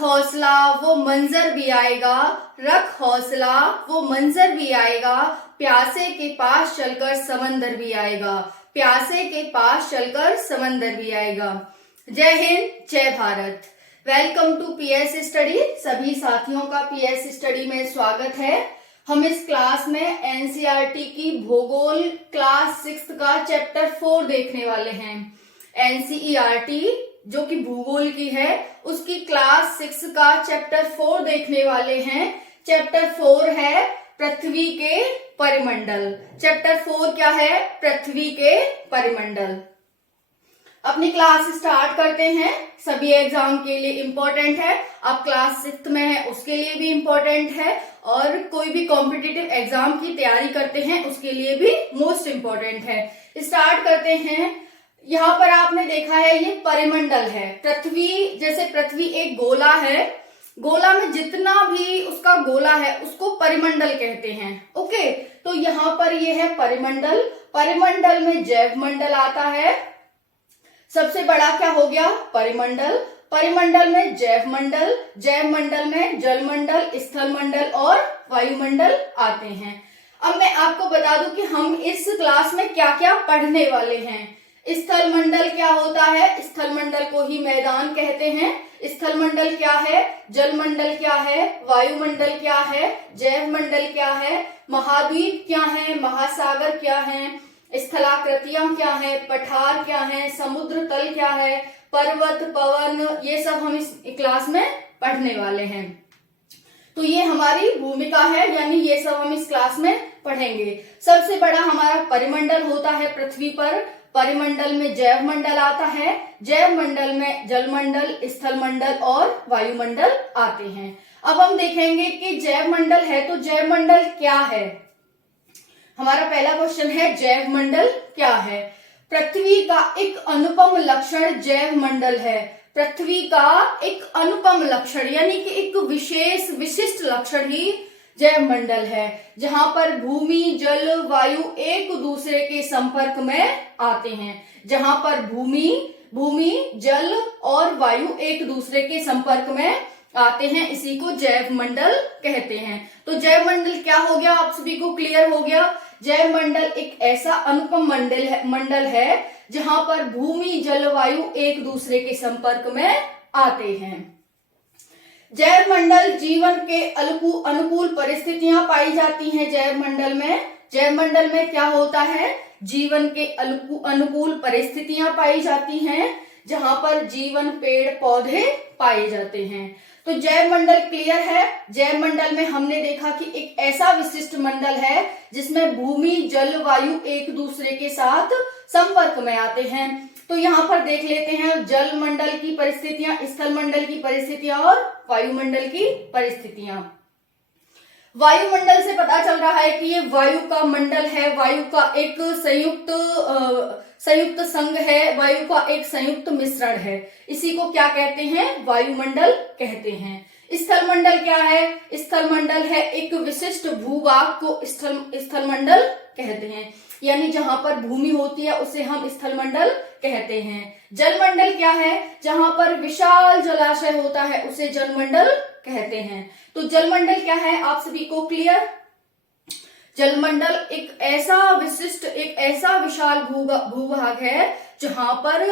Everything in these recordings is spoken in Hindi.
हौसला वो मंजर भी आएगा, रख हौसला वो मंजर भी आएगा, प्यासे के पास चलकर समंदर भी आएगा, प्यासे के पास चलकर समंदर भी आएगा। जय हिंद, जय Bharat. Welcome to PS study. सभी साथियों का पीएस स्टडी में स्वागत है। हम इस क्लास में एनसीईआरटी की भूगोल क्लास 6 का चैप्टर 4 देखने वाले हैं। एनसीईआरटी जो कि भूगोल की है उसकी क्लास 6 का चैप्टर 4 देखने वाले हैं। चैप्टर 4 है पृथ्वी के परिमंडल। चैप्टर 4 क्या है? पृथ्वी के परिमंडल। अपनी क्लास स्टार्ट करते हैं। सभी एग्जाम के लिए इम्पोर्टेंट है। आप क्लास 6 में है उसके लिए भी इम्पोर्टेंट है, और कोई भी कॉम्पिटिटिव एग्जाम की तैयारी करते हैं उसके लिए भी मोस्ट इम्पोर्टेंट है। स्टार्ट करते हैं। यहाँ पर आपने देखा है ये परिमंडल है। पृथ्वी, जैसे पृथ्वी एक गोला है, गोला में जितना भी उसका गोला है उसको परिमंडल कहते हैं। ओके, तो यहाँ पर ये है परिमंडल। परिमंडल में जैव मंडल आता है। सबसे बड़ा क्या हो गया? परिमंडल। परिमंडल में जैव मंडल, जैव मंडल में जल मंडल, स्थल मंडल और वायुमंडल आते हैं। अब मैं आपको बता दूं कि हम इस क्लास में क्या क्या पढ़ने वाले हैं। स्थल मंडल क्या होता है? स्थल मंडल को ही मैदान कहते हैं। स्थल मंडल क्या है? जल मंडल क्या है? वायुमंडल क्या है? जैव मंडल क्या है? महाद्वीप क्या है? महासागर क्या है? स्थलाकृतियां क्या है? पठार क्या है? समुद्र तल क्या है? पर्वत, पवन, ये सब हम इस क्लास में पढ़ने वाले हैं। तो ये हमारी भूमिका है, यानी ये सब हम इस क्लास में पढ़ेंगे। सबसे बड़ा हमारा परिमंडल होता है पृथ्वी पर। परिमंडल में जैव मंडल आता है, जैव मंडल में जल मंडल, स्थल मंडल और वायुमंडल आते हैं। अब हम देखेंगे कि जैव मंडल है तो जैव मंडल क्या है। हमारा पहला क्वेश्चन है जैव मंडल क्या है। पृथ्वी का एक अनुपम लक्षण जैव मंडल है। पृथ्वी का एक अनुपम लक्षण यानी कि एक विशेष विशिष्ट लक्षण ही जैव मंडल है, जहां पर भूमि, जल, वायु एक दूसरे के संपर्क में आते हैं। जहां पर भूमि, जल और वायु एक दूसरे के संपर्क में आते हैं, इसी को जैव मंडल कहते हैं। तो जैव मंडल क्या हो गया? आप सभी को क्लियर हो गया। जैव मंडल एक ऐसा अनुपम मंडल है जहां पर भूमि, जल, वायु एक दूसरे के संपर्क में आते हैं। जैव मंडल जीवन के अनुकूल परिस्थितियां पाई जाती हैं। जैव मंडल में क्या होता है? जीवन के अनुकूल परिस्थितियां पाई जाती हैं, जहां पर जीवन, पेड़ पौधे पाए जाते हैं। तो जैव मंडल क्लियर है। जैव मंडल में हमने देखा कि एक ऐसा विशिष्ट मंडल है जिसमें भूमि, जल, वायु एक दूसरे के साथ संपर्क में आते हैं। तो यहाँ पर देख लेते हैं जल मंडल की परिस्थितियां, स्थल मंडल की परिस्थितियां और वायुमंडल की परिस्थितियां। वायुमंडल से पता चल रहा है कि ये वायु का मंडल है, वायु का एक संयुक्त संघ है, वायु का एक संयुक्त मिश्रण है। इसी को क्या कहते हैं? वायुमंडल कहते हैं। स्थल मंडल क्या है? स्थल मंडल है एक विशिष्ट भूभाग को स्थल मंडल कहते हैं, यानी जहां पर भूमि होती है उसे हम स्थल मंडल कहते हैं। जल मंडल क्या है? जहां पर विशाल जलाशय होता है उसे जल मंडल कहते हैं। तो जल मंडल क्या है? आप सभी को क्लियर? जल मंडल एक ऐसा विशाल भूभाग है जहां पर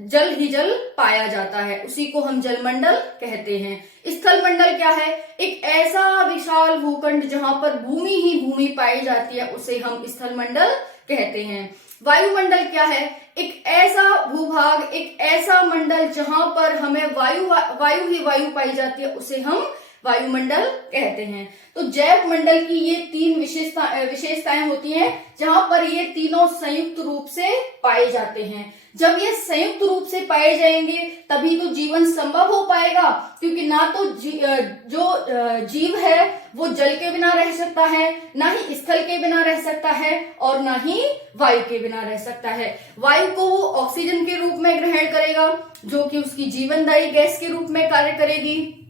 जल ही जल पाया जाता है, उसी को हम जल मंडल कहते हैं। स्थल मंडल क्या है? एक ऐसा विशाल भूखंड जहां पर भूमि ही भूमि पाई जाती है, उसे हम स्थल मंडल कहते हैं। वायुमंडल क्या है? एक ऐसा भूभाग, एक ऐसा मंडल जहां पर हमें वायु ही वायु पाई जाती है, उसे हम वायुमंडल कहते हैं। तो जैव मंडल की ये 3 विशेषताएं होती हैं जहां पर ये तीनों संयुक्त रूप से पाए जाते हैं। जब ये संयुक्त रूप से पाए जाएंगे तभी तो जीवन संभव हो पाएगा, क्योंकि ना तो जो जीव है वो जल के बिना रह सकता है, ना ही स्थल के बिना रह सकता है और ना ही वायु के बिना रह सकता है। वायु को वो ऑक्सीजन के रूप में ग्रहण करेगा जो कि उसकी जीवनदायी गैस के रूप में कार्य करेगी।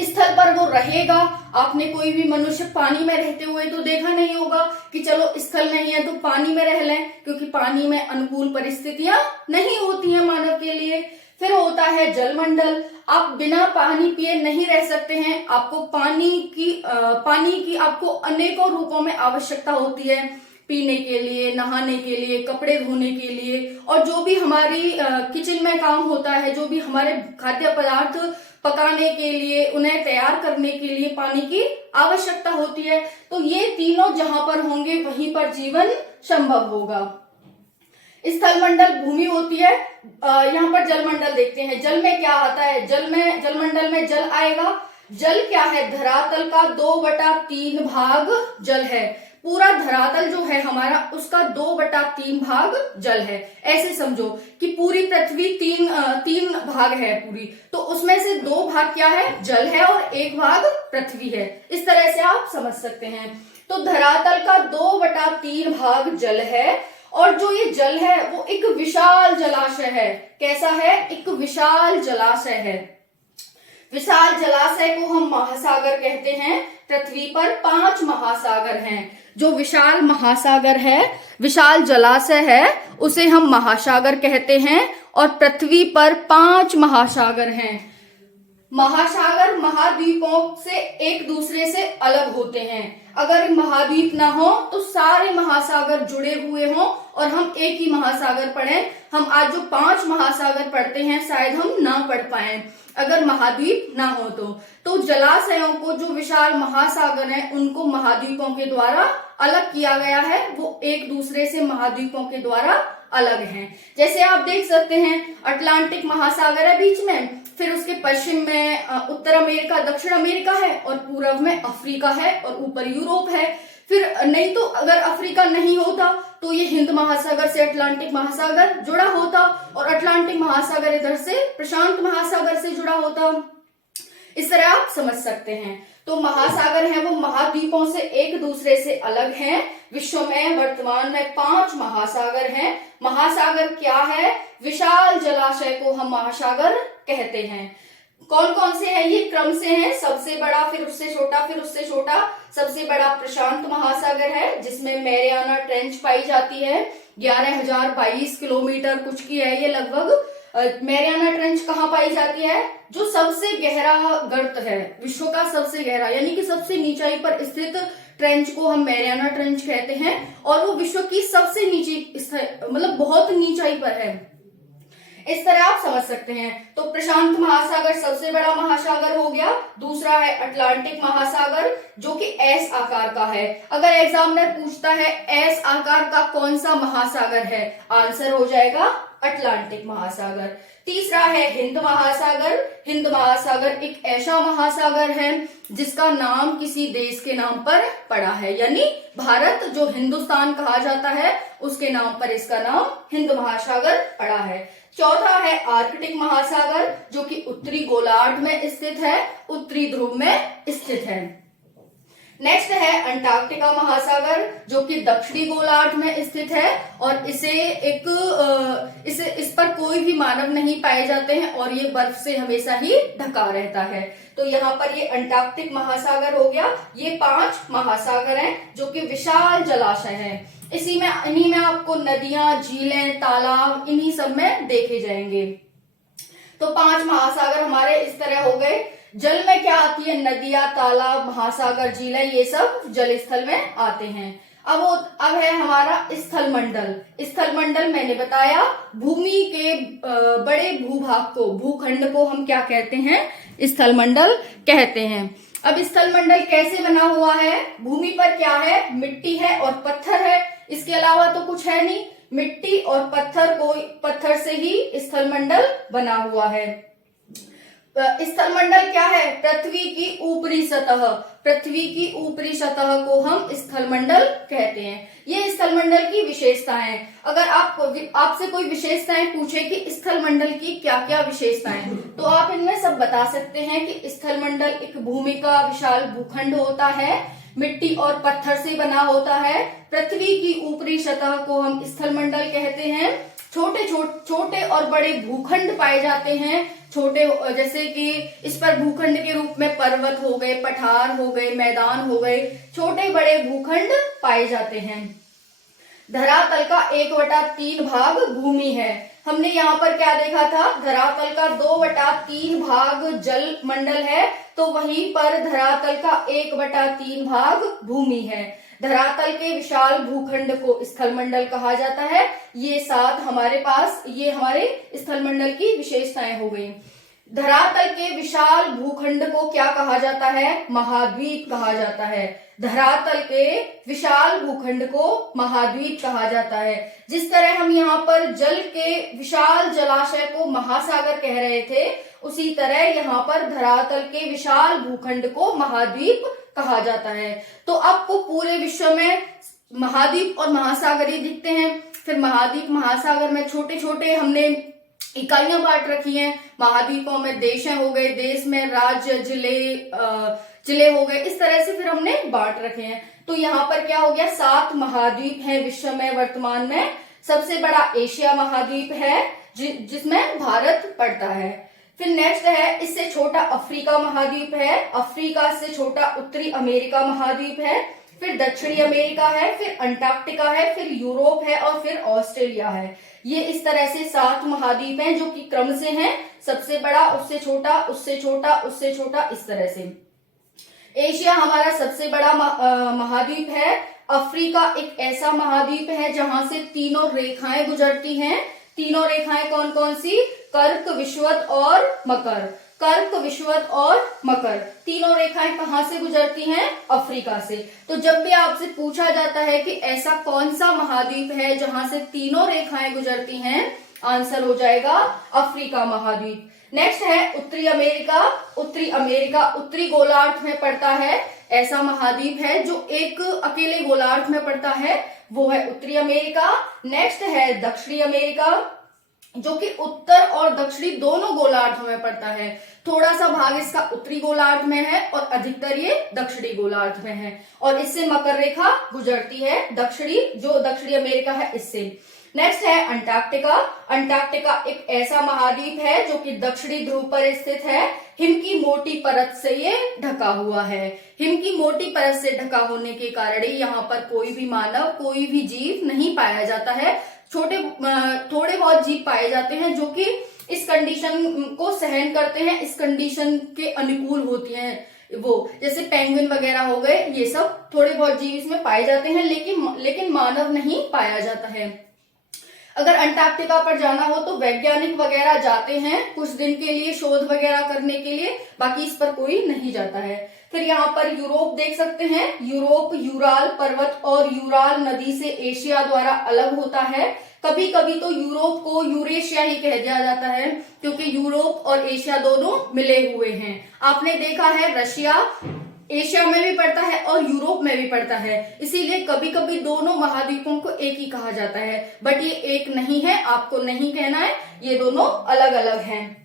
स्थल पर वो रहेगा। आपने कोई भी मनुष्य पानी में रहते हुए तो देखा नहीं होगा कि चलो स्थल नहीं है तो पानी में रह लें, क्योंकि पानी में अनुकूल परिस्थितियां नहीं होती हैं मानव के लिए। फिर होता है जलमंडल। आप बिना पानी पिए नहीं रह सकते हैं। आपको पानी की आपको अनेकों रूपों में आवश्यकता होती है, पीने के लिए, नहाने के लिए, कपड़े धोने के लिए, और जो भी हमारी किचन में काम होता है, जो भी हमारे खाद्य पदार्थ पकाने के लिए, उन्हें तैयार करने के लिए पानी की आवश्यकता होती है। तो ये तीनों जहां पर होंगे वहीं पर जीवन संभव होगा। स्थलमंडल भूमि होती है। यहाँ पर जलमंडल देखते हैं। जल में क्या आता है? जलमंडल में जल आएगा। जल क्या है? धरातल का 2/3 भाग जल है। पूरा धरातल जो है हमारा, उसका 2/3 भाग जल है। ऐसे समझो कि पूरी पृथ्वी तीन भाग है पूरी, तो उसमें से 2 भाग क्या है? जल है, और 1 भाग पृथ्वी है। इस तरह से आप समझ सकते हैं। तो धरातल का 2/3 भाग जल है, और जो ये जल है वो एक विशाल जलाशय है। कैसा है? एक विशाल जलाशय है। विशाल जलाशय को हम महासागर कहते हैं। पृथ्वी पर 5 महासागर हैं। जो विशाल महासागर है, विशाल जलाशय है, उसे हम महासागर कहते हैं। और पृथ्वी पर 5 महासागर हैं। महासागर महाद्वीपों से एक दूसरे से अलग होते हैं। अगर महाद्वीप ना हो तो सारे महासागर जुड़े हुए हों और हम एक ही महासागर पढ़ें। हम आज जो 5 महासागर पढ़ते हैं शायद हम ना पढ़ पाए अगर महाद्वीप ना हो तो जलाशयों को, जो विशाल महासागर हैं, उनको महाद्वीपों के द्वारा अलग किया गया है। वो एक दूसरे से महाद्वीपों के द्वारा अलग हैं। जैसे आप देख सकते हैं, अटलांटिक महासागर है बीच में, फिर उसके पश्चिम में उत्तर अमेरिका, दक्षिण अमेरिका है, और पूर्व में अफ्रीका है, और ऊपर यूरोप है। फिर नहीं तो अगर अफ्रीका नहीं होता तो ये हिंद महासागर से अटलांटिक महासागर जुड़ा होता, और अटलांटिक महासागर इधर से प्रशांत महासागर से जुड़ा होता। इस तरह आप समझ सकते हैं। तो महासागर है वो महाद्वीपों से एक दूसरे से अलग हैं। विश्व में वर्तमान में 5 महासागर हैं। महासागर क्या है? विशाल जलाशय को हम महासागर कहते हैं। कौन कौन से हैं? ये क्रम से हैं, सबसे बड़ा, फिर उससे छोटा, फिर उससे छोटा। सबसे बड़ा प्रशांत महासागर है, जिसमें मैरियाना ट्रेंच पाई जाती है। 11,022 किलोमीटर कुछ की है ये लगभग। मैरियाना ट्रेंच कहाँ पाई जाती है? जो सबसे गहरा गर्त है, विश्व का सबसे गहरा, यानी कि सबसे नीचाई पर स्थित ट्रेंच को हम मैरियाना ट्रेंच कहते हैं। और वो विश्व की सबसे नीचे, मतलब बहुत नीचाई पर है। इस तरह आप समझ सकते हैं। तो प्रशांत महासागर सबसे बड़ा महासागर हो गया। दूसरा है अटलांटिक महासागर, जो कि एस आकार का है। अगर एग्जामिनर पूछता है एस आकार का कौन सा महासागर है, आंसर हो जाएगा अटलांटिक महासागर। तीसरा है हिंद महासागर। हिंद महासागर एक ऐसा महासागर है जिसका नाम किसी देश के नाम पर पड़ा है, यानी भारत जो हिंदुस्तान कहा जाता है उसके नाम पर इसका नाम हिंद महासागर पड़ा है। चौथा है आर्कटिक महासागर, जो कि उत्तरी गोलार्ध में स्थित है, उत्तरी ध्रुव में स्थित है। नेक्स्ट है अंटार्कटिका महासागर, जो कि दक्षिणी गोलार्ध में स्थित है, और इस पर कोई भी मानव नहीं पाए जाते हैं, और ये बर्फ से हमेशा ही ढका रहता है। तो यहाँ पर ये अंटार्कटिक महासागर हो गया। ये 5 महासागर हैं जो कि विशाल जलाशय हैं। इन्हीं में आपको नदियां, झीलें, तालाब इन्हीं सब में देखे जाएंगे। तो 5 महासागर हमारे इस तरह हो गए। जल में क्या आती है? नदियां, तालाब, महासागर, झीलें, ये सब जल स्थल में आते हैं। अब है हमारा स्थल मंडल। स्थल मंडल मैंने बताया भूमि के बड़े भूभाग को, भूखंड को हम क्या कहते हैं? स्थल मंडल कहते हैं। अब स्थल मंडल कैसे बना हुआ है? भूमि पर क्या है? मिट्टी है और पत्थर है, इसके अलावा तो कुछ है नहीं। मिट्टी और पत्थर से ही स्थल मंडल बना हुआ है। स्थल मंडल क्या है? पृथ्वी की ऊपरी सतह। पृथ्वी की ऊपरी सतह को हम स्थल मंडल कहते हैं। ये स्थल मंडल की विशेषताएं। अगर आपसे कोई विशेषताएं पूछे कि स्थल मंडल की क्या क्या विशेषताएं, तो आप इनमें सब बता सकते हैं कि स्थल मंडल एक भूमि का विशाल भूखंड होता है, मिट्टी और पत्थर से बना होता है, पृथ्वी की ऊपरी सतह को हम स्थल मंडल कहते हैं, छोटे और बड़े भूखंड पाए जाते हैं। छोटे जैसे कि इस पर भूखंड के रूप में पर्वत हो गए, पठार हो गए, मैदान हो गए, छोटे बड़े भूखंड पाए जाते हैं। धरातल का 1/3 भाग भूमि है। हमने यहाँ पर क्या देखा था, धरातल का 2/3 भाग जल मंडल है, तो वहीं पर धरातल का 1/3 भाग भूमि है। धरातल के विशाल भूखंड को स्थल मंडल कहा जाता है। ये 7 हमारे पास, ये हमारे स्थल मंडल की विशेषताएं हो गई। धरातल के विशाल भूखंड को क्या कहा जाता है, महाद्वीप कहा जाता है। धरातल के विशाल भूखंड को महाद्वीप कहा जाता है। जिस तरह हम यहाँ पर जल के विशाल जलाशय को महासागर कह रहे थे, उसी तरह यहाँ पर धरातल के विशाल भूखंड को महाद्वीप कहा जाता है। तो आपको पूरे विश्व में महाद्वीप और महासागर ही दिखते हैं। फिर महाद्वीप महासागर में छोटे छोटे हमने इकाइयां बांट रखी हैं। महाद्वीपों में देश हो गए, देश में राज्य, जिले हो गए, इस तरह से फिर हमने बांट रखे हैं। तो यहाँ पर क्या हो गया, 7 महाद्वीप हैं विश्व में वर्तमान में। सबसे बड़ा एशिया महाद्वीप है जिसमें भारत पड़ता है। फिर नेक्स्ट है, इससे छोटा अफ्रीका महाद्वीप है, अफ्रीका से छोटा उत्तरी अमेरिका महाद्वीप है, फिर दक्षिणी अमेरिका है, फिर अंटार्कटिका है, फिर यूरोप है और फिर ऑस्ट्रेलिया है। ये इस तरह से 7 महाद्वीप हैं जो कि क्रम से हैं, सबसे बड़ा, उससे छोटा, उससे छोटा, उससे छोटा, इस तरह से। एशिया हमारा सबसे बड़ा महाद्वीप है। अफ्रीका एक ऐसा महाद्वीप है जहां से 3 रेखाएं गुजरती हैं। 3 रेखाएं कौन कौन सी, कर्क, विषुवत और मकर। कर्क, विषुवत और मकर, 3 रेखाएं कहां से गुजरती हैं, अफ्रीका से। तो जब भी आपसे पूछा जाता है कि ऐसा कौन सा महाद्वीप है जहां से 3 रेखाएं गुजरती हैं, आंसर हो जाएगा अफ्रीका महाद्वीप। नेक्स्ट है उत्तरी अमेरिका। उत्तरी अमेरिका उत्तरी गोलार्ध में पड़ता है। ऐसा महाद्वीप है जो एक अकेले गोलार्ध में पड़ता है, वो है उत्तरी अमेरिका। नेक्स्ट है दक्षिणी अमेरिका, जो कि उत्तर और दक्षिणी दोनों गोलार्ध में पड़ता है। थोड़ा सा भाग इसका उत्तरी गोलार्ध में है और अधिकतर ये दक्षिणी गोलार्ध में है, और इससे मकर रेखा गुजरती है, दक्षिणी जो दक्षिणी अमेरिका है इससे। नेक्स्ट है अंटार्कटिका। अंटार्कटिका एक ऐसा महाद्वीप है जो कि दक्षिणी ध्रुव पर स्थित है। हिम की मोटी परत से ये ढका हुआ है। हिम की मोटी परत से ढका होने के कारण ही यहाँ पर कोई भी मानव, कोई भी जीव नहीं पाया जाता है। थोड़े बहुत जीव पाए जाते हैं जो कि इस कंडीशन को सहन करते हैं, इस कंडीशन के अनुकूल होती हैं, वो जैसे पेंगुइन वगैरह हो गए, ये सब थोड़े बहुत जीव इसमें पाए जाते हैं, लेकिन मानव नहीं पाया जाता है। अगर अंटार्कटिका पर जाना हो तो वैज्ञानिक वगैरह जाते हैं कुछ दिन के लिए, शोध वगैरह करने के लिए, बाकी इस पर कोई नहीं जाता है। फिर यहाँ पर यूरोप देख सकते हैं। यूरोप यूराल पर्वत और यूराल नदी से एशिया द्वारा अलग होता है। कभी कभी तो यूरोप को यूरेशिया ही कह दिया जाता है, क्योंकि यूरोप और एशिया दोनों मिले हुए हैं। आपने देखा है रशिया एशिया में भी पड़ता है और यूरोप में भी पड़ता है, इसीलिए कभी कभी दोनों महाद्वीपों को एक ही कहा जाता है, बट ये एक नहीं है, आपको नहीं कहना है, ये दोनों अलग अलग हैं।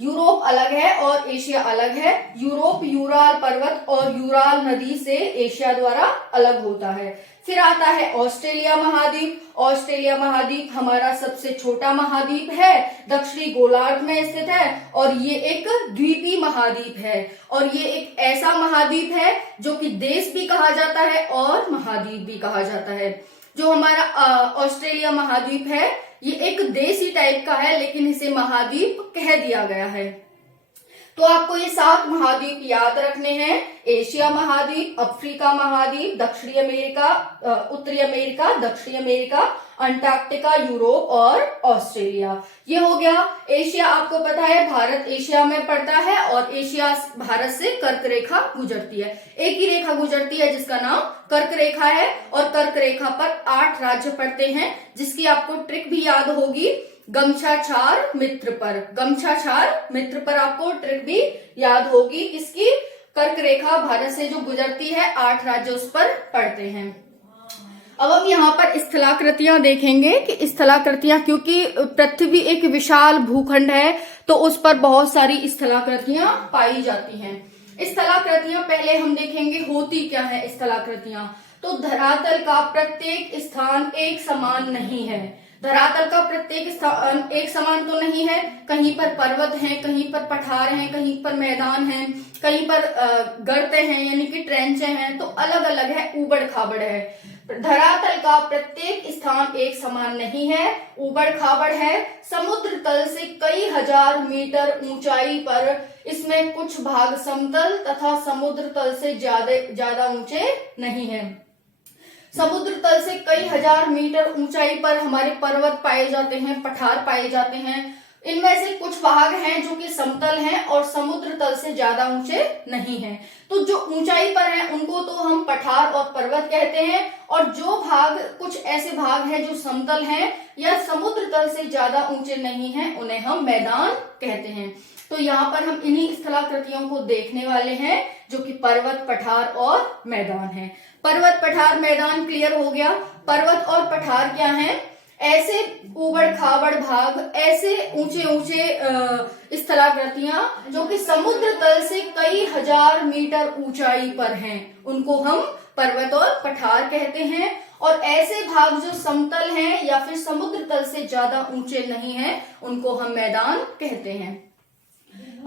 यूरोप अलग है और एशिया अलग है। यूरोप यूराल पर्वत और यूराल नदी से एशिया द्वारा अलग होता है। फिर आता है ऑस्ट्रेलिया महाद्वीप। ऑस्ट्रेलिया महाद्वीप हमारा सबसे छोटा महाद्वीप है, दक्षिणी गोलार्ध में स्थित है, और ये एक द्वीपीय महाद्वीप है, और ये एक ऐसा महाद्वीप है जो कि देश भी कहा जाता है और महाद्वीप भी कहा जाता है। जो हमारा ऑस्ट्रेलिया महाद्वीप है ये एक देश ही टाइप का है, लेकिन इसे महाद्वीप कह दिया गया है। तो आपको ये 7 महाद्वीप याद रखने हैं। एशिया महाद्वीप, अफ्रीका महाद्वीप, दक्षिणी अमेरिका, उत्तरी अमेरिका, दक्षिणी अमेरिका, अंटार्कटिका, यूरोप और ऑस्ट्रेलिया। ये हो गया एशिया। आपको पता है भारत एशिया में पड़ता है और एशिया भारत से कर्क रेखा गुजरती है। एक ही रेखा गुजरती है जिसका नाम कर्क रेखा है, और कर्क रेखा पर 8 राज्य पड़ते हैं, जिसकी आपको ट्रिक भी याद होगी, गमछाछार मित्र पर। गमछाछार मित्र पर आपको ट्रिक भी याद होगी, किसकी, कर्क रेखा भारत से जो गुजरती है 8 राज्य उस पर पड़ते हैं। अब हम यहाँ पर स्थलाकृतियां देखेंगे कि स्थलाकृतियां, क्योंकि पृथ्वी एक विशाल भूखंड है तो उस पर बहुत सारी स्थलाकृतियां पाई जाती हैं। स्थलाकृतियां पहले हम देखेंगे होती क्या है स्थलाकृतियां। तो धरातल का प्रत्येक स्थान एक समान नहीं है। धरातल का प्रत्येक स्थान एक समान तो नहीं है, कहीं पर पर्वत हैं, कहीं पर पठार हैं, कहीं पर मैदान हैं, कहीं पर गर्ते हैं यानी कि ट्रेंच हैं, तो अलग अलग है, ऊबड़ खाबड़ है। धरातल का प्रत्येक स्थान एक समान नहीं है, ऊबड़ खाबड़ है। समुद्र तल से कई हजार मीटर ऊंचाई पर इसमें कुछ भाग समतल तथा समुद्र तल से ज्यादा ऊंचे नहीं है। समुद्र तल से कई हजार मीटर ऊंचाई पर हमारे पर्वत पाए जाते हैं, पठार पाए जाते हैं। इनमें से कुछ भाग हैं जो कि समतल हैं और समुद्र तल से ज्यादा ऊंचे नहीं हैं। तो जो ऊंचाई पर हैं उनको तो हम पठार और पर्वत कहते हैं, और जो भाग कुछ ऐसे भाग हैं जो समतल हैं या समुद्र तल से ज्यादा ऊंचे नहीं हैं उन्हें हम मैदान कहते हैं। तो यहाँ पर हम इन्हीं स्थलाकृतियों को देखने वाले हैं जो कि पर्वत, पठार और मैदान है। पर्वत, पठार, मैदान क्लियर हो गया। पर्वत और पठार क्या हैं? ऐसे ऊबड़ खाबड़ भाग, ऐसे ऊंचे ऊंचे स्थलाकृतियां जो कि समुद्र तल से कई हजार मीटर ऊंचाई पर हैं, उनको हम पर्वत और पठार कहते हैं। और ऐसे भाग जो समतल हैं या फिर समुद्र तल से ज्यादा ऊंचे नहीं हैं, उनको हम मैदान कहते हैं।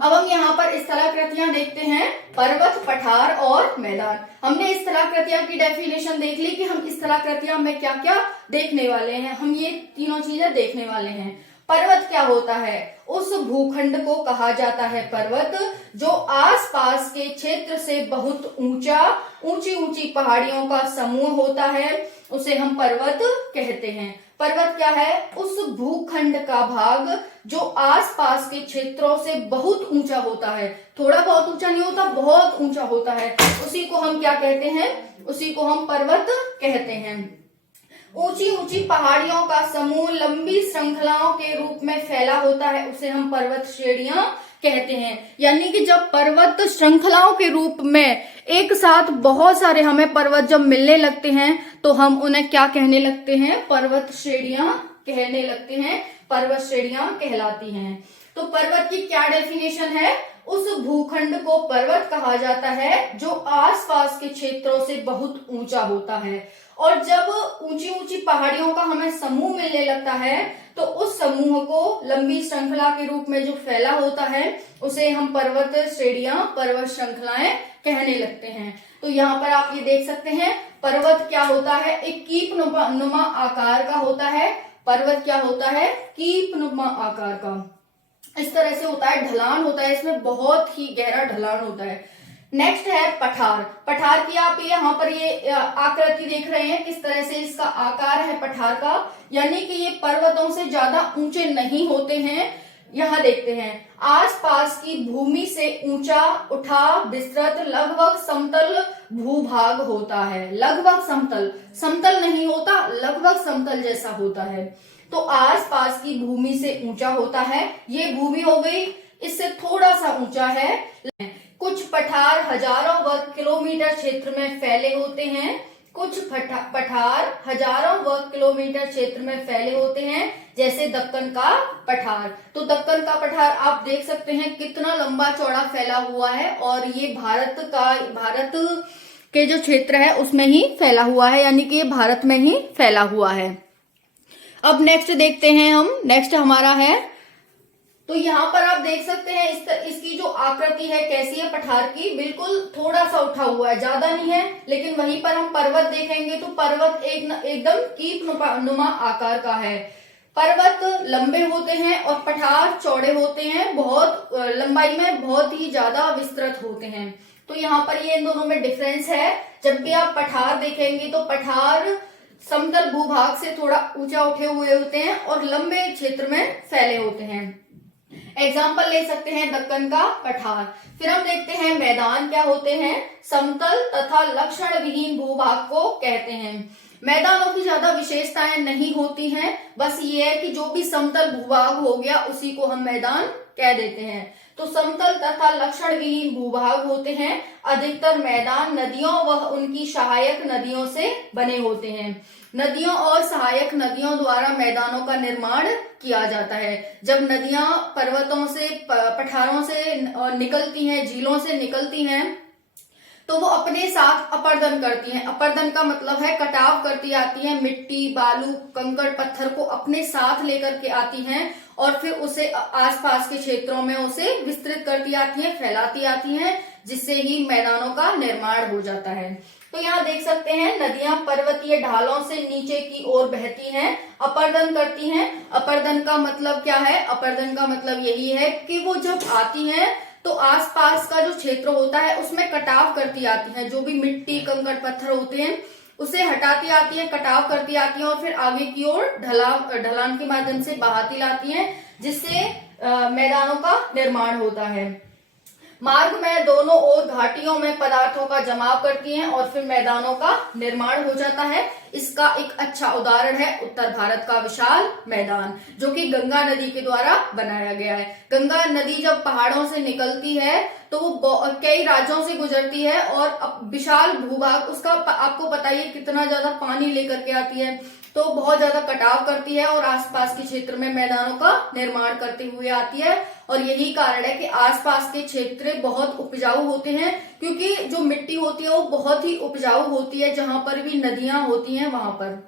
अब हम यहाँ पर स्थलाकृतियां देखते हैं, पर्वत, पठार और मैदान। हमने स्थलाकृतियां की डेफिनेशन देख ली कि हम स्थलाकृतियां में क्या क्या देखने वाले हैं। हम ये तीनों चीजें देखने वाले हैं। पर्वत क्या होता है? उस भूखंड को कहा जाता है पर्वत जो आसपास के क्षेत्र से बहुत ऊंची ऊंची पहाड़ियों का समूह होता है, उसे हम पर्वत कहते हैं। पर्वत क्या है? उस भूखंड का भाग जो आसपास के क्षेत्रों से बहुत ऊंचा होता है। थोड़ा बहुत ऊंचा नहीं होता, बहुत ऊंचा होता है, उसी को हम क्या कहते हैं? उसी को हम पर्वत कहते हैं। ऊंची ऊंची पहाड़ियों का समूह लंबी श्रृंखलाओं के रूप में फैला होता है, उसे हम पर्वत श्रेणियां कहते हैं। यानी कि जब पर्वत श्रृंखलाओं के रूप में एक साथ बहुत सारे हमें पर्वत जब मिलने लगते हैं तो हम उन्हें क्या कहने लगते हैं? पर्वत श्रेणियां कहने लगते हैं, पर्वत श्रेणियां कहलाती हैं। तो पर्वत की क्या डेफिनेशन है? उस भूखंड को पर्वत कहा जाता है जो आसपास के क्षेत्रों से बहुत ऊंचा होता है। और जब ऊंची ऊंची पहाड़ियों का हमें समूह मिलने लगता है तो उस समूह को लंबी श्रृंखला के रूप में जो फैला होता है उसे हम पर्वत श्रेणियां, पर्वत श्रृंखलाएं कहने लगते हैं। तो यहाँ पर आप ये देख सकते हैं, पर्वत क्या होता है? एक कीप नुमा आकार का होता है। पर्वत क्या होता है? कीप नुमा आकार का। इस तरह से होता है, ढलान होता है, इसमें बहुत ही गहरा ढलान होता है। नेक्स्ट है पठार। पठार की आप यहाँ पर ये आकृति देख रहे हैं, किस तरह से इसका आकार है पठार का, यानी कि ये पर्वतों से ज्यादा ऊंचे नहीं होते हैं। यहाँ देखते हैं, आसपास की भूमि से ऊंचा उठा विस्तृत लगभग समतल भूभाग होता है। लगभग समतल, समतल नहीं होता, लगभग समतल जैसा होता है। तो आसपास की भूमि से ऊंचा होता है, ये भूमि हो गई, इससे थोड़ा सा ऊंचा है। कुछ पठार हजारों वर्ग किलोमीटर क्षेत्र में फैले होते हैं। कुछ पठार हजारों वर्ग किलोमीटर क्षेत्र में फैले होते हैं, जैसे दक्कन का पठार। तो दक्कन का पठार आप देख सकते हैं कितना लंबा चौड़ा फैला हुआ है, और ये भारत के जो क्षेत्र है उसमें ही फैला हुआ है, यानी कि ये भारत में ही फैला हुआ है। अब नेक्स्ट देखते हैं हम, नेक्स्ट हमारा है, तो यहाँ पर आप देख सकते हैं इसकी जो आकृति है कैसी है पठार की, बिल्कुल थोड़ा सा उठा हुआ है, ज्यादा नहीं है। लेकिन वहीं पर हम पर्वत देखेंगे तो पर्वत एकदम कीप नुमा आकार का है। पर्वत लंबे होते हैं और पठार चौड़े होते हैं, बहुत लंबाई में बहुत ही ज्यादा विस्तृत होते हैं। तो यहाँ पर ये इन दोनों में डिफरेंस है। जब भी आप पठार देखेंगे तो पठार समतल भूभाग से थोड़ा ऊंचा उठे हुए होते हैं और लंबे क्षेत्र में फैले होते हैं। एग्जाम्पल ले सकते हैं दक्कन का पठार। फिर हम देखते हैं मैदान क्या होते हैं। समतल तथा लक्षण विहीन भूभाग को कहते हैं। मैदानों की ज्यादा विशेषताएं नहीं होती हैं, बस ये है कि जो भी समतल भूभाग हो गया उसी को हम मैदान कह देते हैं। तो समतल तथा लक्षण विहीन भूभाग होते हैं। अधिकतर मैदान नदियों व उनकी सहायक नदियों से बने होते हैं। नदियों और सहायक नदियों द्वारा मैदानों का निर्माण किया जाता है। जब नदियां पर्वतों से, पठारों से निकलती हैं, झीलों से निकलती हैं, तो वो अपने साथ अपर्दन करती हैं। अपर्दन का मतलब है कटाव करती आती हैं, मिट्टी, बालू, कंकड़, पत्थर को अपने साथ लेकर के आती हैं और फिर उसे आसपास के क्षेत्रों में उसे विस्तृत करती आती हैं, फैलाती आती हैं, जिससे ही मैदानों का निर्माण हो जाता है। तो यहाँ देख सकते हैं नदियां पर्वतीय ढालों से नीचे की ओर बहती हैं, अपर्दन करती हैं। अपर्दन का मतलब क्या है? अपर्दन का मतलब यही है कि वो जब आती हैं तो आसपास का जो क्षेत्र होता है उसमें कटाव करती आती हैं, जो भी मिट्टी, कंकड़, पत्थर होते हैं उसे हटाती आती है, कटाव करती आती है और फिर आगे की ओर ढलान के माध्यम से बहाती लाती हैं, जिससे मैदानों का निर्माण होता है। मार्ग में दोनों ओर घाटियों में पदार्थों का जमाव करती हैं और फिर मैदानों का निर्माण हो जाता है। इसका एक अच्छा उदाहरण है उत्तर भारत का विशाल मैदान, जो कि गंगा नदी के द्वारा बनाया गया है। गंगा नदी जब पहाड़ों से निकलती है तो वो कई राज्यों से गुजरती है और विशाल भूभाग उसका आपको पता ही है कितना ज्यादा पानी लेकर के आती है, तो बहुत ज्यादा कटाव करती है और आसपास के क्षेत्र में मैदानों का निर्माण करते हुए आती है। और यही कारण है कि आसपास के क्षेत्र बहुत उपजाऊ होते हैं, क्योंकि जो मिट्टी होती है वो बहुत ही उपजाऊ होती है जहां पर भी नदियां होती हैं वहां पर।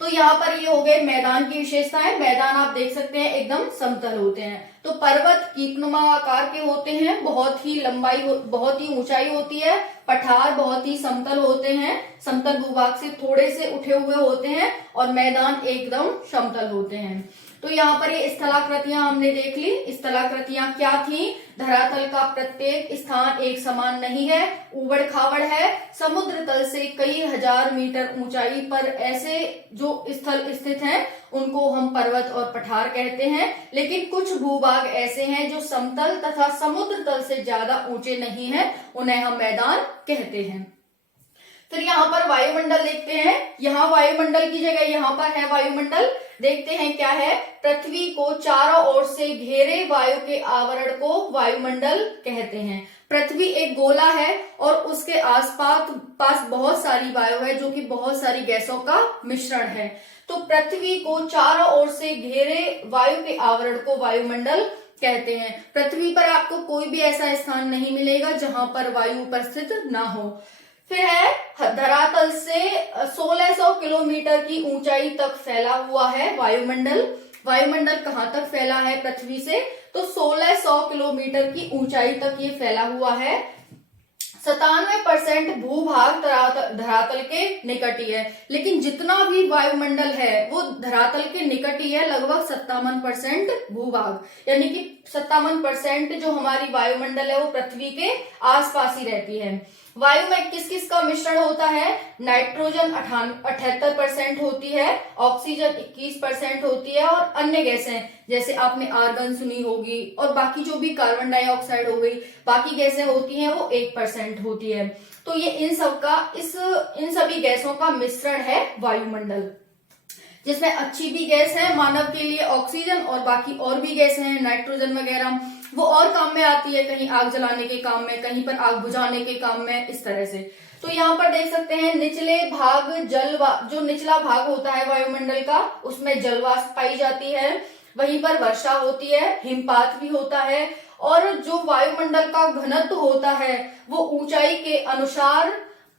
तो यहाँ पर ये हो गए मैदान की विशेषताएं। मैदान आप देख सकते हैं एकदम समतल होते हैं। तो पर्वत कीपनुमा आकार के होते हैं, बहुत ही लंबाई, बहुत ही ऊंचाई होती है। पठार बहुत ही समतल होते हैं, समतल भूभाग से थोड़े से उठे हुए होते हैं और मैदान एकदम समतल होते हैं। तो यहाँ पर ये स्थलाकृतियां हमने देख ली। स्थलाकृतियां क्या थी? धरातल का प्रत्येक स्थान एक समान नहीं है, उबड़ खाबड़ है। समुद्र तल से कई हजार मीटर ऊंचाई पर ऐसे जो स्थल स्थित हैं उनको हम पर्वत और पठार कहते हैं। लेकिन कुछ भूभाग ऐसे हैं जो समतल तथा समुद्र तल से ज्यादा ऊंचे नहीं हैं, उन्हें हम मैदान कहते हैं। फिर यहाँ पर वायुमंडल देखते हैं। यहाँ वायुमंडल की जगह यहाँ पर है वायुमंडल। देखते हैं क्या है। पृथ्वी को चारों ओर से घेरे वायु के आवरण को वायुमंडल कहते हैं। पृथ्वी एक गोला है और उसके आसपास बहुत सारी वायु है, जो कि बहुत सारी गैसों का मिश्रण है। तो पृथ्वी को चारों ओर से घेरे वायु के आवरण को वायुमंडल कहते हैं। पृथ्वी पर आपको कोई भी ऐसा स्थान नहीं मिलेगा जहां पर वायु उपस्थित ना हो। फिर है धरातल से 1600 किलोमीटर की ऊंचाई तक फैला हुआ है वायुमंडल। वायुमंडल कहाँ तक फैला है पृथ्वी से? तो 1600 किलोमीटर की ऊंचाई तक ये फैला हुआ है। 97% भूभाग धरातल के निकट ही है, लेकिन जितना भी वायुमंडल है वो धरातल के निकट ही है, लगभग 57% भूभाग, यानी कि 57% जो हमारी वायुमंडल है वो पृथ्वी के आसपास ही रहती है। वायु में किस किस का मिश्रण होता है? नाइट्रोजन 78% होती है, ऑक्सीजन 21% होती है और अन्य गैसें जैसे आपने आर्गन सुनी होगी और बाकी जो भी कार्बन डाइऑक्साइड हो गई, बाकी गैसें होती हैं वो 1% होती है। तो ये इन सभी गैसों का मिश्रण है वायुमंडल, जिसमें अच्छी भी गैस है मानव के लिए ऑक्सीजन और बाकी और भी गैसें हैं नाइट्रोजन वगैरह, वो और काम में आती है, कहीं आग जलाने के काम में, कहीं पर आग बुझाने के काम में, इस तरह से। तो यहाँ पर देख सकते हैं निचले भाग जो निचला भाग होता है वायुमंडल का उसमें जलवाष्प पाई जाती है, वहीं पर वर्षा होती है, हिमपात भी होता है और जो वायुमंडल का घनत्व होता है वो ऊंचाई के अनुसार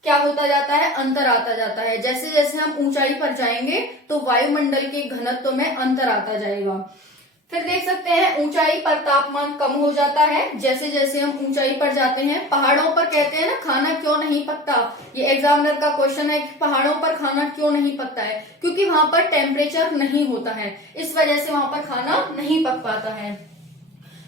क्या होता जाता है? अंतर आता जाता है। जैसे जैसे हम ऊंचाई पर जाएंगे तो वायुमंडल के घनत्व में अंतर आता जाएगा। फिर देख सकते हैं ऊंचाई पर तापमान कम हो जाता है जैसे जैसे हम ऊंचाई पर जाते हैं। पहाड़ों पर कहते हैं ना खाना क्यों नहीं पकता, ये एग्जामिनर का क्वेश्चन है कि पहाड़ों पर खाना क्यों नहीं पकता है? क्योंकि वहां पर टेम्परेचर नहीं होता है, इस वजह से वहां पर खाना नहीं पक पाता है।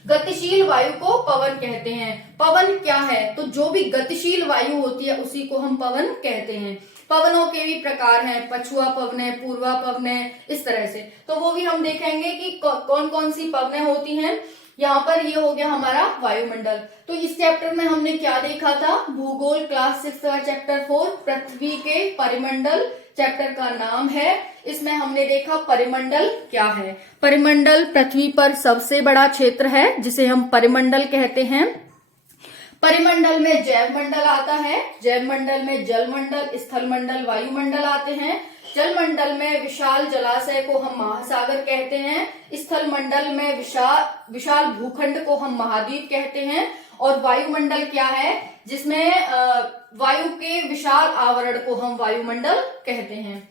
गतिशील वायु को पवन कहते हैं। पवन क्या है? तो जो भी गतिशील वायु होती है उसी को हम पवन कहते हैं। पवनों के भी प्रकार हैं, पछुआ पवने, पूर्वा पवने, इस तरह से। तो वो भी हम देखेंगे कि कौन कौन सी पवने होती हैं। यहाँ पर ये हो गया हमारा वायुमंडल। तो इस चैप्टर में हमने क्या देखा था? भूगोल क्लास 6 का चैप्टर 4 पृथ्वी के परिमंडल चैप्टर का नाम है। इसमें हमने देखा परिमंडल क्या है। परिमंडल पृथ्वी पर सबसे बड़ा क्षेत्र है जिसे हम परिमंडल कहते हैं। परिमंडल में जैव मंडल आता है, जैव मंडल में जल मंडल, स्थल मंडल, वायुमंडल आते हैं। जल मंडल में विशाल जलाशय को हम महासागर कहते हैं। स्थल मंडल में विशाल भूखंड को हम महाद्वीप कहते हैं और वायुमंडल क्या है, जिसमें वायु के विशाल आवरण को हम वायुमंडल कहते हैं।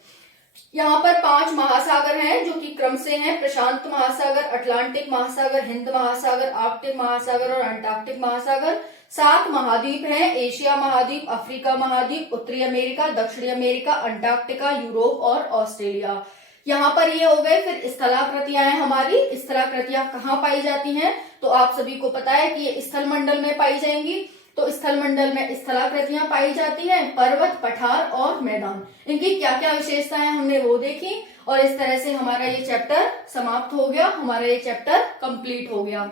यहाँ पर 5 महासागर हैं जो कि क्रम से हैं, प्रशांत महासागर, अटलांटिक महासागर, हिंद महासागर, आर्कटिक महासागर और अंटार्कटिक महासागर। 7 महाद्वीप हैं, एशिया महाद्वीप, अफ्रीका महाद्वीप, उत्तरी अमेरिका, दक्षिणी अमेरिका, अंटार्कटिका, यूरोप और ऑस्ट्रेलिया। यहाँ पर ये हो गए। फिर स्थलाकृतियां हैं हमारी। स्थलाकृतियां कहाँ पाई जाती हैं, तो आप सभी को पता है कि ये स्थल मंडल में पाई जाएंगी। तो स्थल मंडल में स्थलाकृतियां पाई जाती हैं, पर्वत, पठार और मैदान। इनकी क्या क्या विशेषताएं हमने वो देखी, और इस तरह से हमारा ये चैप्टर समाप्त हो गया, हमारा ये चैप्टर कंप्लीट हो गया।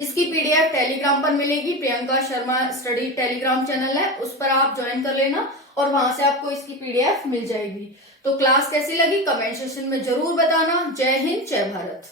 इसकी पीडीएफ टेलीग्राम पर मिलेगी, Priyanka Sharma study Telegram channel है, उस पर आप ज्वाइन कर लेना और वहां से आपको इसकी पीडीएफ मिल जाएगी। तो क्लास कैसी लगी कमेंट सेक्शन में जरूर बताना। जय हिंद, जय भारत।